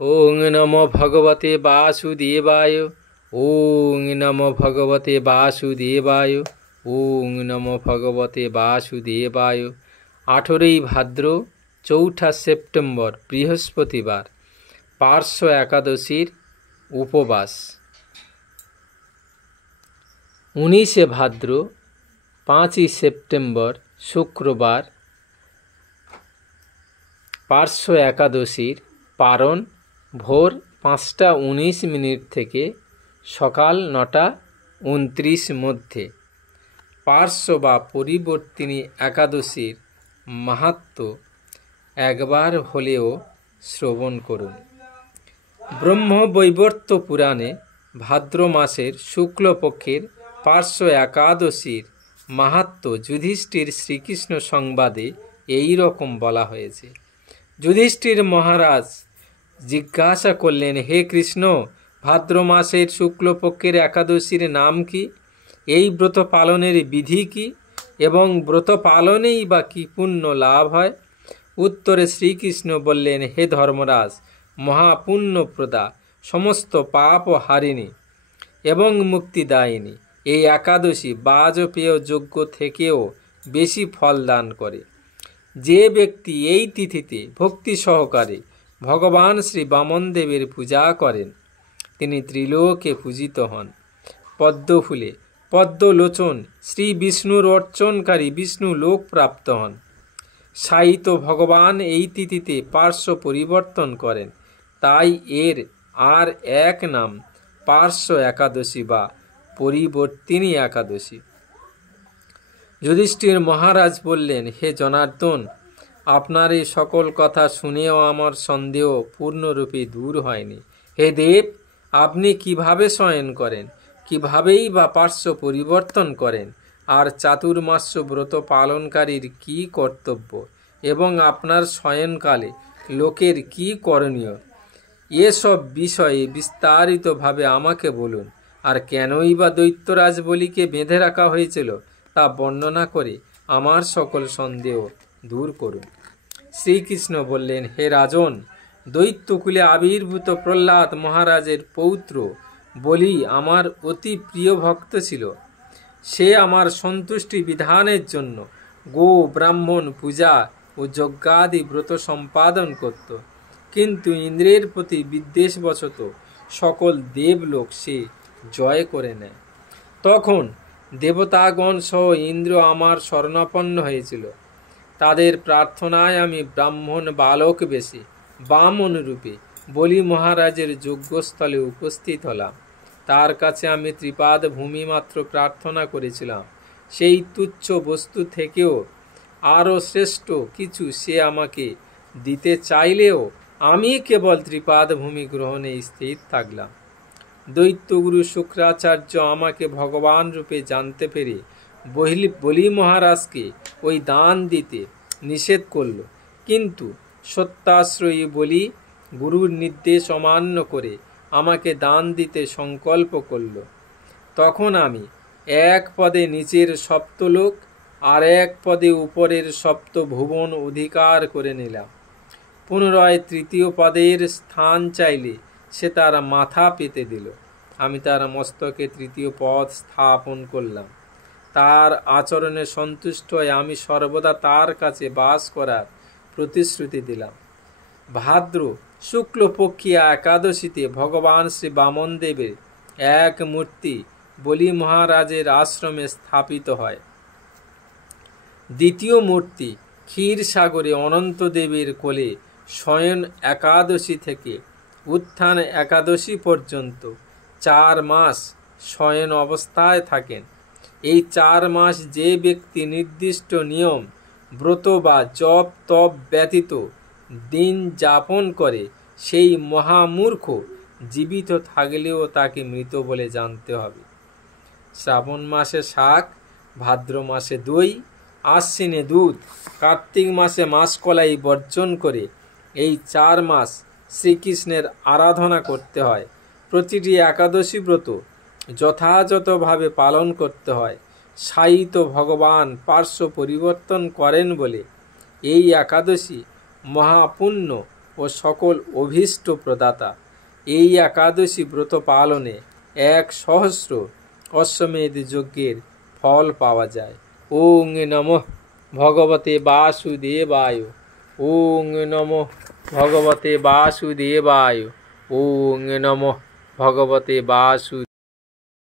ওং নমো ভগবতে বাসুদেবায়। ওং নমো ভগবতে বাসুদেবায়। ওং নমো ভগবতে বাসুদেবায়। 18ই ভাদ্র, 4ঠা সেপ্টেম্বর, বৃহস্পতিবার, পার্শ্ব একাদশীর উপবাস। 19শে ভাদ্র, 5ই সেপ্টেম্বর, শুক্রবার, পার্শ্ব একাদশীর পারণ ভোর 5টা 19 থেকে সকাল 9টা 29 মধ্যে। পার্শ্ব বা পরিবর্তিনী একাদশীর মাহাত্ম্য একবার হলেও শ্রবণ করুন। ব্রহ্মবৈবর্ত পুরাণে ভাদ্র মাসের শুক্লপক্ষের পার্শ্ব একাদশীর মাহাত্ম্য যুধিষ্ঠির শ্রীকৃষ্ণ সংবাদে এই রকম বলা হয়েছে। যুধিষ্ঠির মহারাজ জিজ্ঞাসা করলেন, হে কৃষ্ণ, ভাদ্র মাসের শুক্লপক্ষের একাদশীর নাম কি? এই ব্রত পালনের বিধি কি এবং ব্রত পালনেই বা কি পুণ্য লাভ হয়? উত্তরে শ্রীকৃষ্ণ বললেন, হে ধর্মরাজ, মহাপুণ্যপ্রদা, সমস্ত পাপ হারিণী এবং মুক্তিদায়িনী এই একাদশী বাজপেয় যজ্ঞ থেকেও বেশি ফল দান করে। যে ব্যক্তি এই তিথিতে ভক্তি সহকারে ভগবান শ্রী বামনদেবের পূজা করেন তিনি ত্রিলোকে পূজিত হন। পদ্মফুলে পদ্মলোচন শ্রী বিষ্ণুর অর্চনকারী বিষ্ণু লোক প্রাপ্ত হন। সাহিত্য ভগবান এই তিথিতে পার্শ্ব পরিবর্তন করেন, তাই এর আর এক নাম পার্শ্ব একাদশী বা পরিবর্তিনী একাদশী। যুধিষ্ঠির মহারাজ বললেন, হে জনার্দন, আপনার এই সকল কথা শুনেও আমার সন্দেহ পূর্ণরূপে দূর হয়নি। হে দেব, আপনি কিভাবে শয়ন করেন, কিভাবেই বা পার্শ্ব পরিবর্তন করেন, আর চাতুর্মাস্য ব্রত পালনকারীর কি কর্তব্য এবং আপনার শয়নকালে লোকের কি করণীয়, এসব বিষয়ে বিস্তারিতভাবে আমাকে বলুন। আর কেনই বা দৈত্যরাজ বলিকে বেঁধে রাখা হয়েছিল তা বর্ণনা করে আমার সকল সন্দেহ দূর করুন। শ্রীকৃষ্ণ বললেন, হে রাজন, দৈত্যকুলে আবির্ভূত প্রহ্লাদ মহারাজের পৌত্র বলি আমার অতি প্রিয় ভক্ত ছিল। সে আমার সন্তুষ্টি বিধানের জন্য গো ব্রাহ্মণ পূজা ও যজ্ঞাদি ব্রত সম্পাদন করত, কিন্তু ইন্দ্রের প্রতি বিদ্বেষবশত সকল দেবলোক সে জয় করে নেয়। তখন দেবতাগণ সহ ইন্দ্র আমার শরণাপন্ন হয়েছিল। তাদের প্রার্থনায় আমি ব্রাহ্মণ বালক বেশে বামন রূপে বলি মহারাজের যজ্ঞস্থলে উপস্থিত হলাম। তার কাছে আমি ত্রিপাদ ভূমি মাত্র প্রার্থনা করেছিলাম। সেই তুচ্ছ বস্তু থেকেও আরও শ্রেষ্ঠ কিছু সে আমাকে দিতে চাইলেও আমি কেবল ত্রিপাদ ভূমি গ্রহণে স্থির থাকলাম। দৈত্যগুরু শুক্রাচার্য আমাকে ভগবান রূপে জানতে পেরে বলি মহারাজকে ওই দান দিতে নিষেধ করল, কিন্তু সত্যাশ্রয়ী বলি গুরুর নির্দেশ অমান্য করে আমাকে দান দিতে সংকল্প করল। তখন আমি এক পদে নিচের সপ্তলোক আর এক পদে উপরের সপ্তভুবন অধিকার করে নিলাম। পুনরায় তৃতীয় পদের স্থান চাইলে সে তার মাথা পেতে দিল। আমি তার মস্তকে তৃতীয় পদ স্থাপন করলাম। তার আচরণে সন্তুষ্ট হয়ে আমি সর্বদা তার কাছে বাস করার প্রতিশ্রুতি দিলাম। ভাদ্র শুক্লপক্ষিয়া একাদশীতে ভগবান শ্রী বামনদেবের এক মূর্তি বলি মহারাজের আশ্রমে স্থাপিত হয়। দ্বিতীয় মূর্তি ক্ষীরসাগরে অনন্তদেবের কোলে শয়ন একাদশী থেকে উত্থান একাদশী পর্যন্ত 4 মাস শয়ন অবস্থায় থাকেন। এই 4 মাস যে ব্যক্তি নির্দিষ্ট নিয়ম ব্রত বা জপ তপ ব্যতীত দিন যাপন করে সেই মহামূর্খ জীবিত থাকলেও তাকে মৃত বলে জানতে হবে। শ্রাবণ মাসে শাক, ভাদ্র মাসে দই, আশ্বিনে দুধ, কার্তিক মাসে মাসকলাই বর্জন করে এই 4 মাস শ্রীকৃষ্ণের আরাধনা করতে হয়। প্রতিটি একাদশী ব্রত যথাযথভাবে পালন করতে হয়। সাহিত্য ভগবান পার্শ্ব পরিবর্তন করেন বলে এই একাদশী মহাপুণ্য ও সকল অভীষ্ট প্রদাতা। এই একাদশী ব্রত পালনে 1,000 অশ্বমেধ যজ্ঞের ফল পাওয়া যায়। ওং নমঃ ভগবতে বাসুদেবায়। ওং নমঃ ভগবতে বাসুদেবায়। ওং নমঃ ভগবতে বাসুদেবায়।